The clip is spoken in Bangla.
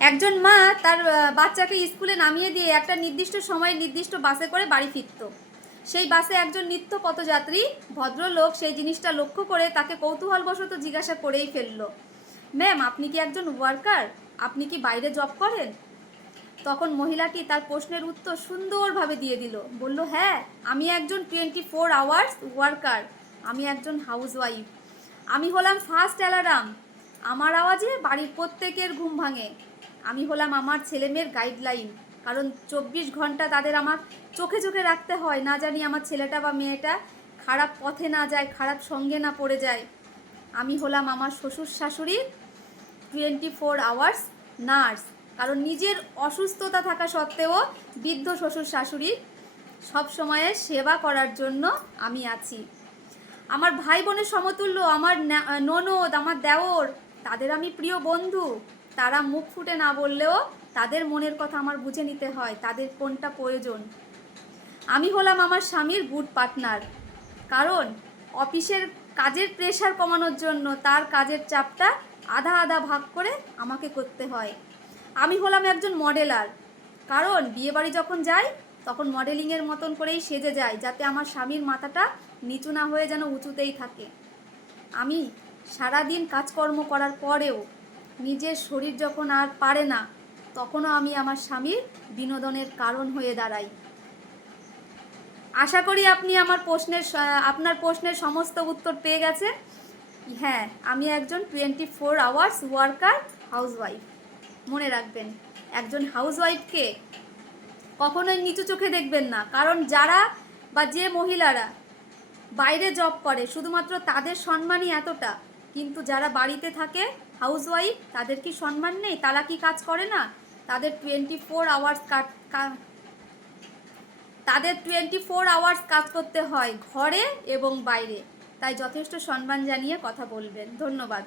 একজন মা তার বাচ্চাকে স্কুলে নামিয়ে দিয়ে একটা নির্দিষ্ট সময়ে নির্দিষ্ট বাসে করে বাড়ি ফিরত। সেই বাসে একজন নিত্য পথযাত্রী, ভদ্রলোক, সেই জিনিসটা লক্ষ্য করে তাকে কৌতূহলবশত জিজ্ঞাসা করেই ফেলল, ম্যাম, আপনি কি একজন ওয়ার্কার আপনি কি বাইরে জব করেন? তখন মহিলাটি তার প্রশ্নের উত্তর সুন্দরভাবে দিয়ে দিল, বলল হ্যাঁ আমি একজন টোয়েন্টি ফোর আওয়ার্স ওয়ার্কার আমি একজন হাউসওয়াইফ আমি হলাম ফার্স্ট অ্যালার্ম আমার আওয়াজে বাড়ির প্রত্যেকের ঘুম ভাঙে আমি হলাম আমার ছেলেমেয়ের গাইডলাইন কারণ চব্বিশ ঘণ্টা তাদের আমার চোখে চোখে রাখতে হয়, না জানি আমার ছেলেটা বা মেয়েটা খারাপ পথে না যায়, খারাপ সঙ্গে না পড়ে যায়। আমি হলাম আমার শ্বশুর শাশুড়ির টোয়েন্টি ফোর আওয়ার্স নার্স কারণ নিজের অসুস্থতা থাকা সত্ত্বেও বৃদ্ধ শ্বশুর শাশুড়ির সব সময়ে সেবা করার জন্য আমি আছি। আমার ভাই বোনের সমতুল্য, আমার ননদ, আমার দেওর, তাদের আমি প্রিয় বন্ধু। তারা মুখ ফুটে না বললেও তাদের মনের কথা আমার বুঝে নিতে হয়, তাদের কোনটা প্রয়োজন? আমি হলাম আমার স্বামীর গুড পার্টনার কারণ অফিসের কাজের প্রেশার কমানোর জন্য তার কাজের চাপটা আধা আধা ভাগ করে আমাকে করতে হয়। আমি হলাম একজন মডেলার কারণ বিয়েবাড়ি যখন যাই, তখন মডেলিংয়ের মতন করেই সেজে যায়, যাতে আমার স্বামীর মাথাটা নিচু না হয়ে যেন উঁচুতেই থাকে। আমি সারাদিন কাজকর্ম করার পরেও নিজের শরীর যখন আর পারে না, তখনও আমি আমার স্বামীর বিনোদনের কারণ হয়ে দাঁড়াই। আশা করি আপনি আমার প্রশ্নের আপনার প্রশ্নের সমস্ত উত্তর পেয়ে গেছে। হ্যাঁ আমি একজন twenty four hours worker housewife মনে রাখবেন, একজন হাউসওয়াইফকে কখনোই নিচু চোখে দেখবেন না, কারণ যারা বা যে মহিলারা বাইরে জব করে, শুধুমাত্র তাদের সম্মানই এতটা কিন্তু যারা বাড়িতে থাকে হাউসওয়াইফ তাদের কি সম্মান নেই? তারা কি কাজ করে না? তাদের টোয়েন্টি ফোর আওয়ার্স তাদের টোয়েন্টি ফোর আওয়ার্স কাজ করতে হয় ঘরে এবং বাইরে। তাই যথেষ্ট সম্মান জানিয়ে কথা বলবেন। ধন্যবাদ।